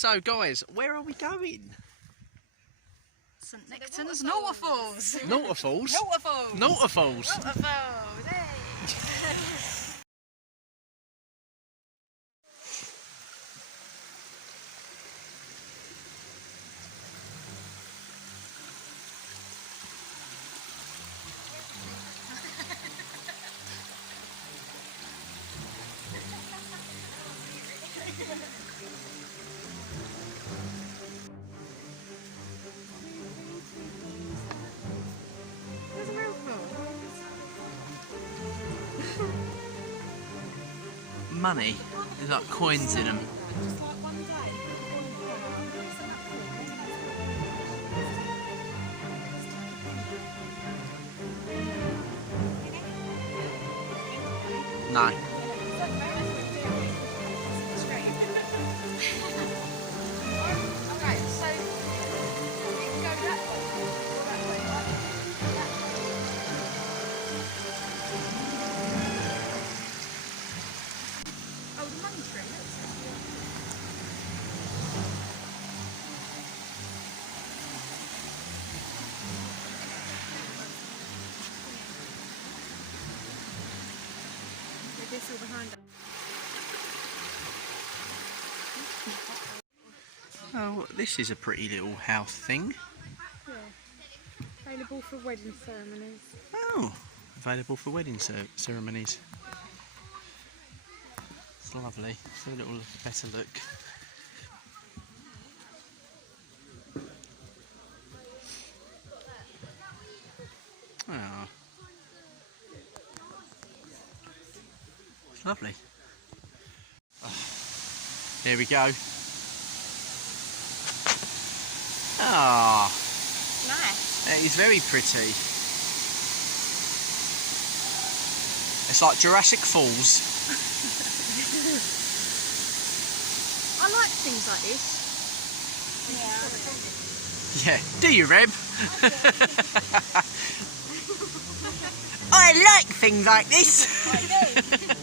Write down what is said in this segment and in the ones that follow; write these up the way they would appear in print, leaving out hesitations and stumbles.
So guys, where are we going? St Nicholson's Naughterfalls. Naughterfalls? Naughterfalls. Naughterfalls. Naughterfalls, hey. Money. There's like coins in them. No. Oh, this is a pretty little house thing. Yeah. Available for wedding ceremonies. Oh, available for wedding ceremonies. It's lovely. Let's have a little better look. Oh. It's lovely. Oh. Here we go. Ah, Nice. it is very pretty. It's like Jurassic Falls. I like things like this. Yeah. Yeah, do you, Reb? I like things like this. I do.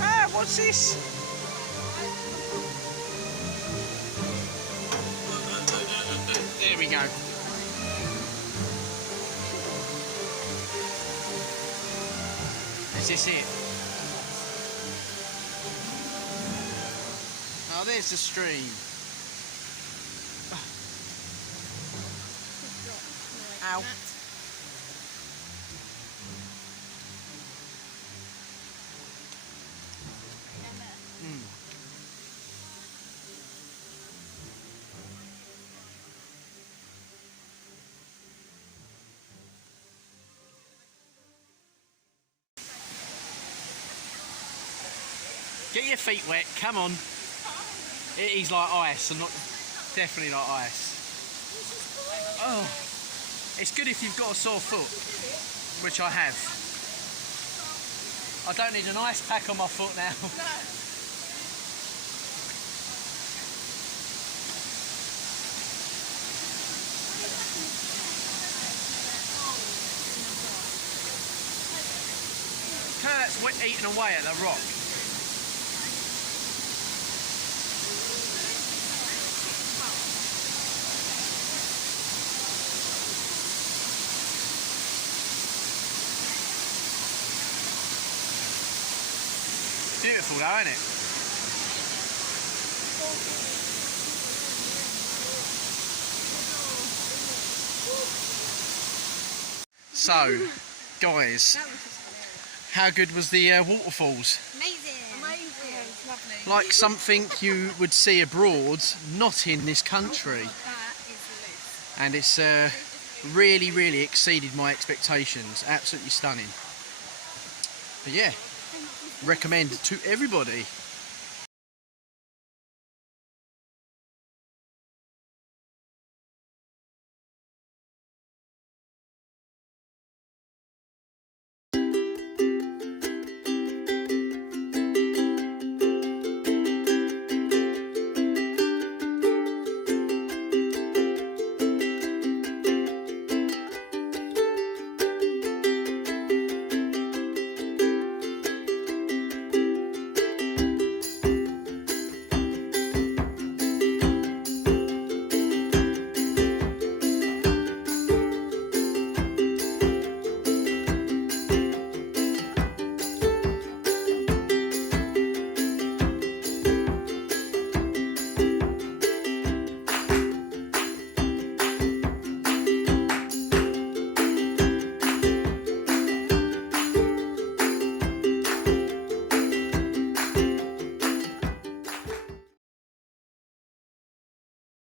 Ah, what's this? There we go. Is this it? Oh, there's the stream. Ow. Get your feet wet, come on. It is like ice, and not definitely like ice. Oh, it's good if you've got a sore foot, which I have. I don't need an ice pack on my foot now. eating away at the rock. Beautiful though, isn't it? So, guys, how good was the waterfalls? Amazing. Amazing. Lovely. Like something you would see abroad, not in this country. That is loose. And it's really, really exceeded my expectations. Absolutely stunning. But yeah, recommend to everybody.